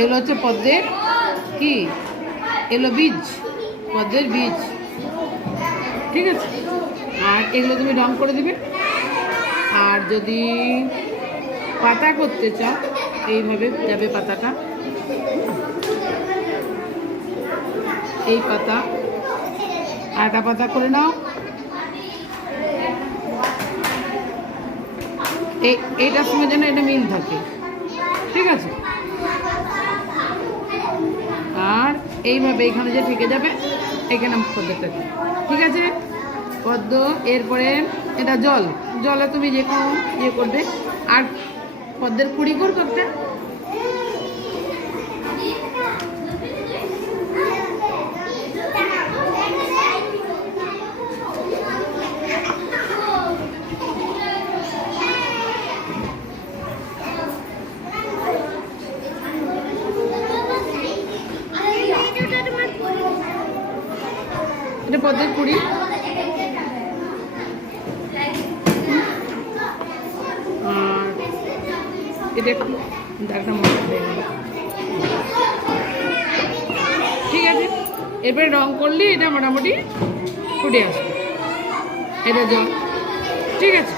এগুলো হচ্ছে পদ্মের কি, এগুলো বীজ, পদ্মের বীজ, ঠিক আছে। আর এগুলো তুমি রং করে দিবে। আর যদি পাতা করতে চাও এইভাবে যাবে পাতাটা, এই পাতা আটা পাতা করে নাও। এইটার সঙ্গে যেন এটা মিল থাকে, ঠিক আছে। আর এইভাবে এখানে যে থেকে যাবে এখানে পদ্মটা, ঠিক আছে। পদ্ম, এরপরে এটা জলে তুমি যে কোনো ইয়ে করবে। আর পদ্মের কুড়ি করতে এটা পদ্মের কুড়ি। আর এটা একটু দেখা মনে হয়ে গেল, ঠিক আছে। এরপরে রং করলে এটা মোটামুটি ফুটে আসবে, এটা জল, ঠিক আছে।